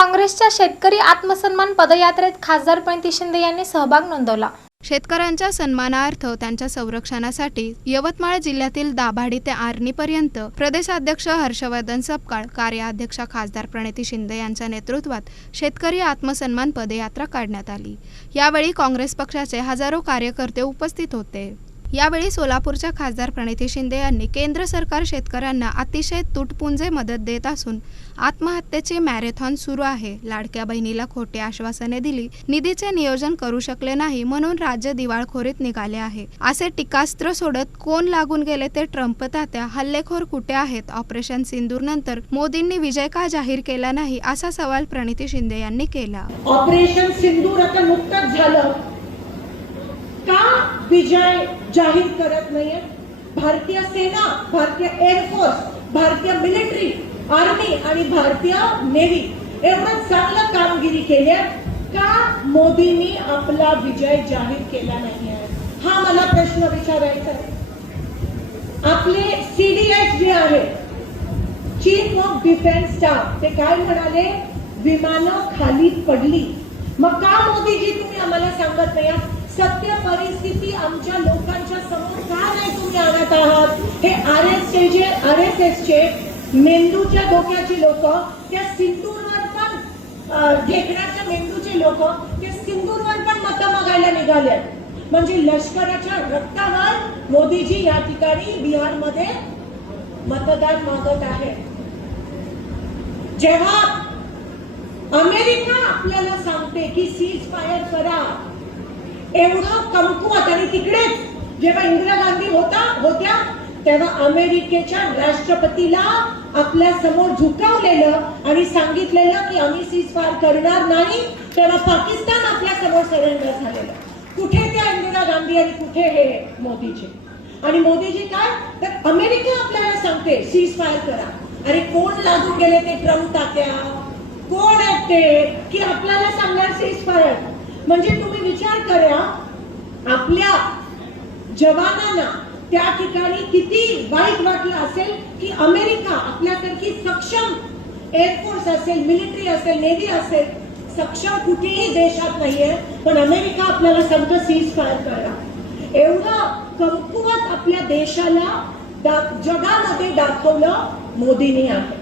काँग्रेसच्या शेतकरी आत्मसन्मान पदयात्रेत खासदार प्रणिती शिंदे यांनी सहभाग नोंदवला. शेतकऱ्यांच्या सन्मानार्थ त्यांच्या संरक्षणासाठी यवतमाळ जिल्ह्यातील दाभाडी ते आर्णीपर्यंत प्रदेशाध्यक्ष हर्षवर्धन सपकाळ कार्याध्यक्षा खासदार प्रणिती शिंदे यांच्या नेतृत्वात शेतकरी आत्मसन्मान पदयात्रा काढण्यात आली. यावेळी काँग्रेस पक्षाचे हजारो कार्यकर्ते उपस्थित होते. यावेळी सोलापूरच्या खासदार प्रणिती शिंदे यांनी केंद्र सरकार शेतकऱ्यांना अतिशय तुटपुंजे मदत देत असून आत्महत्येचे मॅरेथॉन सुरू आहे. लाडक्या बहिणीला खोटे आश्वासने दिली निधीचे नियोजन करू शकले नाही म्हणून राज्य दिवाळखोरीत निघाले आहे. असे टीकास्त्र सोडत कोण लागून गेले ते ट्रम्प तात्या हल्लेखोर कुठे आहेत? ऑपरेशन सिंदूर नंतर मोदींनी विजय का जाहीर केला नाही? असा सवाल प्रणिती शिंदे यांनी केला. ऑपरेशन सिंदूर आता नुकतंच झालं. का? विजय जाहीर करत नाहीये. भारतीय सेना भारतीय एअरफोर्स भारतीय मिलिटरी आर्मी आणि भारतीय नेव्ही एवढं चांगलं कामगिरी केली का मोदींनी आपला विजय जाहीर केला नाहीये? हा मला प्रश्न विचारायचा आहे. आपले सीडीएस जे आहे चीफ ऑफ डिफेन्स स्टाफ ते काय म्हणाले? विमानं खाली पडली. मग का मोदीजी तुम्ही आम्हाला सांगत नाही? सत्य परिस्थिती आमच्या लोकांच्या समोर का नाही तुम्ही आणत आहात? हे R S J R S S चे मेंदूच्या डोक्याची लोक त्या सिंदूरवर पण अं, ढेकणाच्या मेंदूचे लोक ते सिंदूरवर पण मतं मागायला निघाले म्हणजे लष्कराच्या रक्तावर मोदीजी या ठिकाणी बिहारमध्ये मतदान मागत आहे जेव्हा अमेरिका आपल्याला सांगते की सी एवढं कमकुवत. आणि तिकडेच जेव्हा इंदिरा गांधी होता होत्या तेव्हा अमेरिकेच्या राष्ट्रपतीला आपल्यासमोर झुकवलेलं आणि सांगितलेलं की आम्ही सीज फायर करणार नाही तेव्हा पाकिस्तान आपल्यासमोर सरेंडर झालेलं. कुठे त्या इंदिरा गांधी आणि कुठे हे मोदीजी? आणि मोदीजी काय? तर अमेरिका आपल्याला सांगते सीज फायर करा. अरे कोण लागून गेले ते ट्रम्प तात्या? कोण आहेत ते? की आपल्याला सांगणार सीज फायर म्हणजे तुम्ही विचार करा आपल्या जवानांना त्या ठिकाणी किती वाईट वाटलं असेल की अमेरिका आपल्यासारखी सक्षम एअरफोर्स असेल मिलिटरी असेल नेव्ही असेल सक्षम कुठेही देशात नाहीये पण अमेरिका आपल्याला सगळं सीज फायर करा. एवढं कमकुवत आपल्या देशाला जगामध्ये दाखवलं मोदींनी आहे.